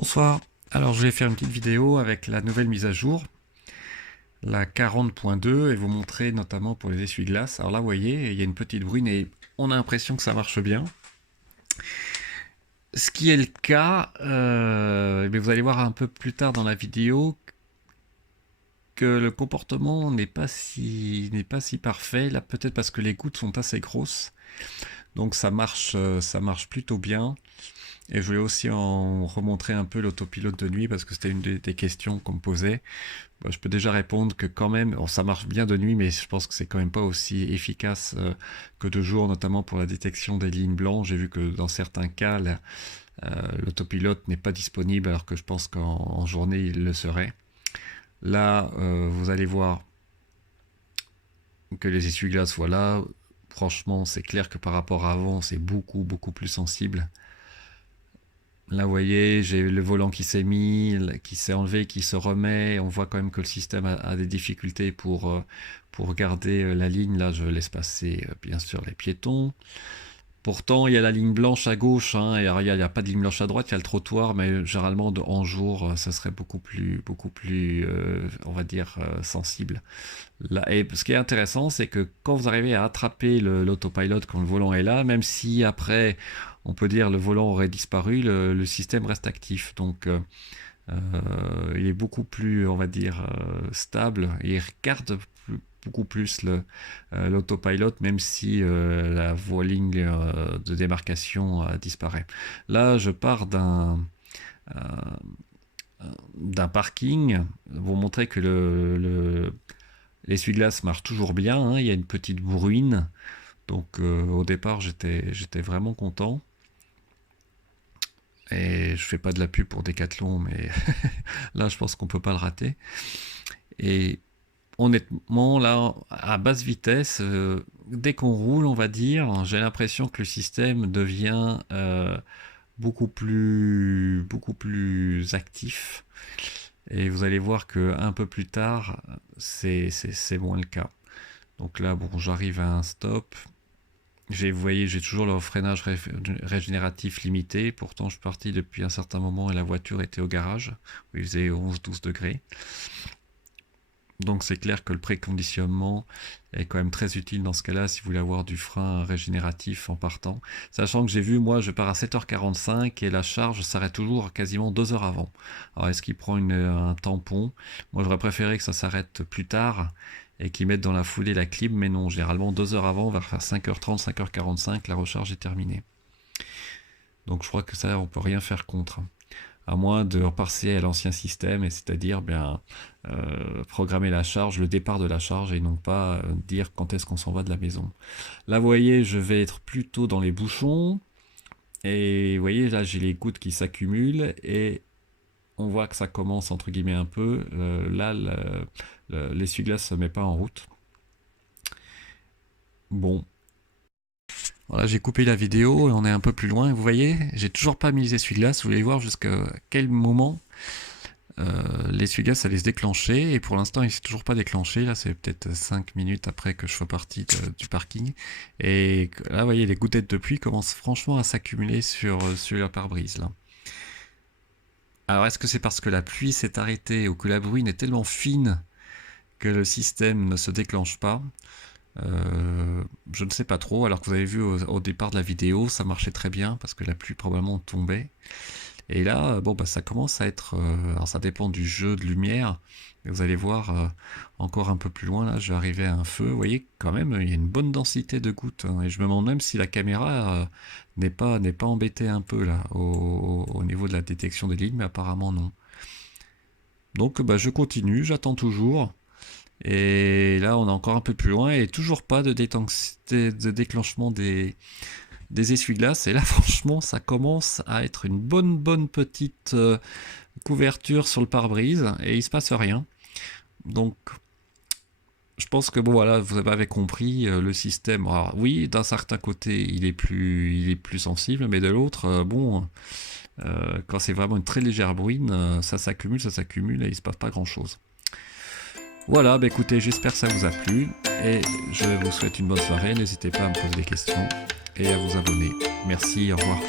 Bonsoir, alors je vais faire une petite vidéo avec la nouvelle mise à jour, la 40.2, et vous montrer notamment pour les essuie-glaces. Alors là vous voyez, il y a une petite brune et on a l'impression que ça marche bien. Ce qui est le cas, mais vous allez voir un peu plus tard dans la vidéo que le comportement n'est pas si parfait, là peut-être parce que les gouttes sont assez grosses, donc ça marche plutôt bien. Et je voulais aussi en remontrer un peu l'autopilote de nuit parce que c'était une des questions qu'on me posait. Bon, je peux déjà répondre que quand même, bon, ça marche bien de nuit, mais je pense que c'est quand même pas aussi efficace que de jour, notamment pour la détection des lignes blanches. J'ai vu que dans certains cas, l'autopilote n'est pas disponible, alors que je pense qu'en journée, il le serait. Là, vous allez voir que les essuie-glaces, voilà. Franchement, c'est clair que par rapport à avant, c'est beaucoup plus sensible. Là, vous voyez, j'ai le volant qui s'est mis, qui s'est enlevé, qui se remet. On voit quand même que le système a des difficultés pour garder la ligne. Là, je laisse passer, bien sûr, les piétons. Pourtant, il y a la ligne blanche à gauche, hein, et il n'y a pas de ligne blanche à droite, il y a le trottoir, mais généralement, en jour, ça serait beaucoup plus on va dire, sensible. Là, et ce qui est intéressant, c'est que quand vous arrivez à attraper l'autopilot quand le volant est là, même si après, on peut dire le volant aurait disparu, le système reste actif. Donc, il est beaucoup plus, on va dire, stable et il regarde beaucoup plus l'autopilot, même si la ligne de démarcation disparaît. Là, je pars euh, d'un parking. Vous montrer que l'essuie-glace marche toujours bien, hein. Il y a une petite bruine. Donc au départ, j'étais vraiment content. Et je fais pas de la pub pour Decathlon, mais là, je pense qu'on peut pas le rater. Et honnêtement, là, à basse vitesse, dès qu'on roule, on va dire, j'ai l'impression que le système devient beaucoup plus actif. Et vous allez voir que un peu plus tard, c'est moins le cas. Donc là, bon, j'arrive à un stop. Vous voyez, j'ai toujours le freinage régénératif limité. Pourtant, je suis parti depuis un certain moment et la voiture était au garage, où il faisait 11-12 degrés. Donc c'est clair que le préconditionnement est quand même très utile dans ce cas-là si vous voulez avoir du frein régénératif en partant. Sachant que j'ai vu, moi je pars à 7h45 et la charge s'arrête toujours quasiment 2 heures avant. Alors est-ce qu'il prend un tampon? Moi j'aurais préféré que ça s'arrête plus tard et qu'ils mettent dans la foulée la clim, mais non, généralement 2 heures avant, vers 5h30, 5h45, la recharge est terminée. Donc je crois que ça, on peut rien faire contre, à moins de repasser à l'ancien système, et c'est-à-dire programmer la charge, le départ de la charge, et non pas dire quand est-ce qu'on s'en va de la maison. Là, vous voyez, je vais être plutôt dans les bouchons, et vous voyez, là, j'ai les gouttes qui s'accumulent, et on voit que ça commence, entre guillemets, un peu. Là, l'essuie-glace se met pas en route. Bon. Voilà, j'ai coupé la vidéo et on est un peu plus loin. Vous voyez, j'ai toujours pas mis les essuie-glaces. Vous voulez voir jusqu'à quel moment l'essuie-glace allait se déclencher. Et pour l'instant, il s'est toujours pas déclenché. Là, c'est peut-être 5 minutes après que je sois parti du parking. Et là, vous voyez, les gouttelettes de pluie commencent franchement à s'accumuler sur le pare-brise, là. Alors, est-ce que c'est parce que la pluie s'est arrêtée ou que la bruine est tellement fine que le système ne se déclenche pas? Je ne sais pas trop, alors que vous avez vu au départ de la vidéo, ça marchait très bien parce que la pluie probablement tombait. Et là, bon, bah, ça commence à être... alors ça dépend du jeu de lumière, mais vous allez voir encore un peu plus loin, là, je vais arriver à un feu. Vous voyez, quand même, il y a une bonne densité de gouttes, hein, et je me demande même si la caméra n'est pas embêtée un peu, là, au niveau de la détection des lignes, mais apparemment non. Donc, bah, je continue, j'attends toujours. Et là, on est encore un peu plus loin et toujours pas de déclenchement des essuie-glaces. Et là, franchement, ça commence à être une bonne petite couverture sur le pare-brise et il se passe rien. Donc, je pense que bon, voilà, vous avez compris le système. Alors, oui, d'un certain côté, il est plus sensible, mais de l'autre, bon, quand c'est vraiment une très légère bruine, ça s'accumule et il se passe pas grand-chose. Voilà, bah écoutez, j'espère que ça vous a plu et je vous souhaite une bonne soirée. N'hésitez pas à me poser des questions et à vous abonner. Merci, au revoir.